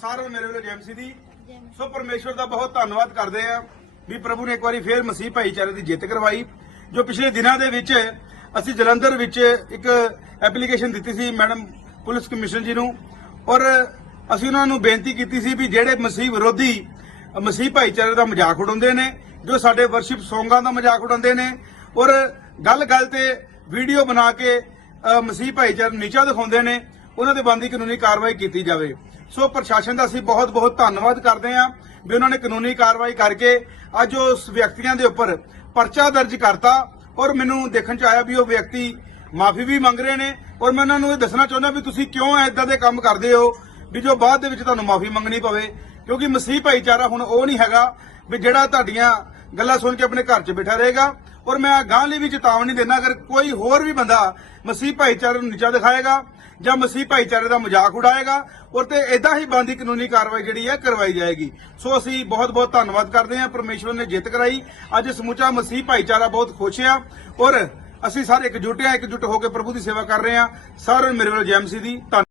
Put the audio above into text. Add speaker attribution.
Speaker 1: ਸਾਰਿਆਂ ਨੂੰ ਮੇਰੇ ਵੱਲੋਂ ਜੈ ਮਸੀਹ ਦੀ। ਸੋ ਪਰਮੇਸ਼ਵਰ ਦਾ ਬਹੁਤ ਧੰਨਵਾਦ ਕਰਦੇ ਆ ਵੀ ਪ੍ਰਭੂ ਨੇ ਇੱਕ ਵਾਰੀ ਫੇਰ ਮਸੀਹ ਭਾਈਚਾਰੇ ਦੀ ਜਿੱਤ ਕਰਵਾਈ ਜੋ ਪਿਛਲੇ ਦਿਨਾਂ ਦੇ ਵਿੱਚ ਅਸੀਂ ਜਲੰਧਰ ਵਿੱਚ ਇੱਕ ਐਪਲੀਕੇਸ਼ਨ ਦਿੱਤੀ ਸੀ ਮੈਡਮ ਪੁਲਿਸ ਕਮਿਸ਼ਨ ਜੀ ਨੂੰ ਔਰ ਅਸੀਂ ਉਹਨਾਂ ਨੂੰ ਬੇਨਤੀ ਕੀਤੀ ਸੀ ਵੀ ਜਿਹੜੇ ਮਸੀਹ ਵਿਰੋਧੀ ਮਸੀਹ ਭਾਈਚਾਰੇ ਦਾ ਮਜ਼ਾਕ ਉਡਾਉਂਦੇ ਨੇ ਜੋ ਸਾਡੇ ਵਰਸ਼ਿਪ ਸੌਂਗਾਂ ਦਾ ਮਜ਼ਾਕ ਉਡਾਉਂਦੇ ਨੇ ਔਰ ਗੱਲ ਗੱਲ ਤੇ ਵੀਡੀਓ ਬਣਾ ਕੇ ਮਸੀਹ ਭਾਈਚਾਰੇ ਨੀਚਾ ਦਿਖਾਉਂਦੇ ਨੇ ਉਹਨਾਂ ਤੇ ਬੰਦੀ ਕਾਨੂੰਨੀ ਕਾਰਵਾਈ ਕੀਤੀ ਜਾਵੇ। ਸੋ ਪ੍ਰਸ਼ਾਸਨ ਦਾ ਅਸੀਂ ਬਹੁਤ ਬਹੁਤ ਧੰਨਵਾਦ ਕਰਦੇ ਹਾਂ ਵੀ ਉਹਨਾਂ ਨੇ ਕਾਨੂੰਨੀ ਕਾਰਵਾਈ ਕਰਕੇ ਅੱਜ ਉਸ ਵਿਅਕਤੀਆਂ ਦੇ ਉੱਪਰ ਪਰਚਾ ਦਰਜ ਕਰਤਾ ਔਰ ਮੈਨੂੰ ਦੇਖਣ ਚ ਆਇਆ ਵੀ ਉਹ ਵਿਅਕਤੀ ਮਾਫੀ ਵੀ ਮੰਗ ਰਹੇ ਨੇ ਔਰ ਮੈਂ ਉਹਨਾਂ ਨੂੰ ਇਹ ਦੱਸਣਾ ਚਾਹੁੰਦਾ ਵੀ ਤੁਸੀਂ ਕਿਉਂ ਐਦਾਂ ਦੇ ਕੰਮ ਕਰਦੇ ਹੋ ਵੀ ਜੋ ਬਾਅਦ ਦੇ ਵਿੱਚ ਤੁਹਾਨੂੰ ਮਾਫੀ ਮੰਗਣੀ ਪਵੇ ਕਿਉਂਕਿ ਮਸੀਹ ਭਾਈਚਾਰਾ ਹੁਣ ਉਹ ਨਹੀਂ ਹੈਗਾ ਵੀ ਜਿਹੜਾ ਤੁਹਾਡੀਆਂ ਗੱਲਾਂ ਸੁਣ ਕੇ ਆਪਣੇ ਘਰ 'ਚ ਬੈਠਾ ਰਹੇਗਾ। ਔਰ ਮੈਂ ਗਾਂ ਲਈ ਵੀ ਚੇਤਾਵਨੀ ਦੇਣਾ ਅਗਰ ਕੋਈ ਹੋਰ ਵੀ ਬੰਦਾ ਮਸੀਹ ਭਾਈਚਾਰੇ ਨੂੰ ਨੀਚਾ ਦਿਖਾਏਗਾ ਜਾਂ ਮਸੀਹ ਭਾਈਚਾਰੇ ਦਾ ਮਜ਼ਾਕ ਉਡਾਏਗਾ, ਔਰ ਤੇ ਇਦਾਂ ਹੀ ਬੰਦੀ ਕਾਨੂੰਨੀ ਕਾਰਵਾਈ ਜਿਹੜੀ ਹੈ ਕਰਵਾਈ ਜਾਏਗੀ। ਸੋ ਅਸੀਂ ਬਹੁਤ ਬਹੁਤ ਧੰਨਵਾਦ ਕਰਦੇ ਹਾਂ, ਪਰਮੇਸ਼ਵਰ ਨੇ ਜਿੱਤ ਕਰਾਈ। ਅੱਜ ਸਮੁੱਚਾ ਮਸੀਹ ਭਾਈਚਾਰਾ ਬਹੁਤ ਖੁਸ਼ ਆ। ਔਰ ਅਸੀਂ ਸਾਰੇ ਇਕਜੁੱਟ ਆ ਇਕਜੁੱਟ ਹੋ ਕੇ ਪ੍ਰਭੂ ਦੀ ਸੇਵਾ ਕਰ ਰਹੇ ਹਾਂ। ਸਾਰਿਆਂ ਨੂੰ ਮੇਰੇ ਵੱਲੋਂ ਜੈ ਮਸੀਹ ਦੀ ਧੰਨ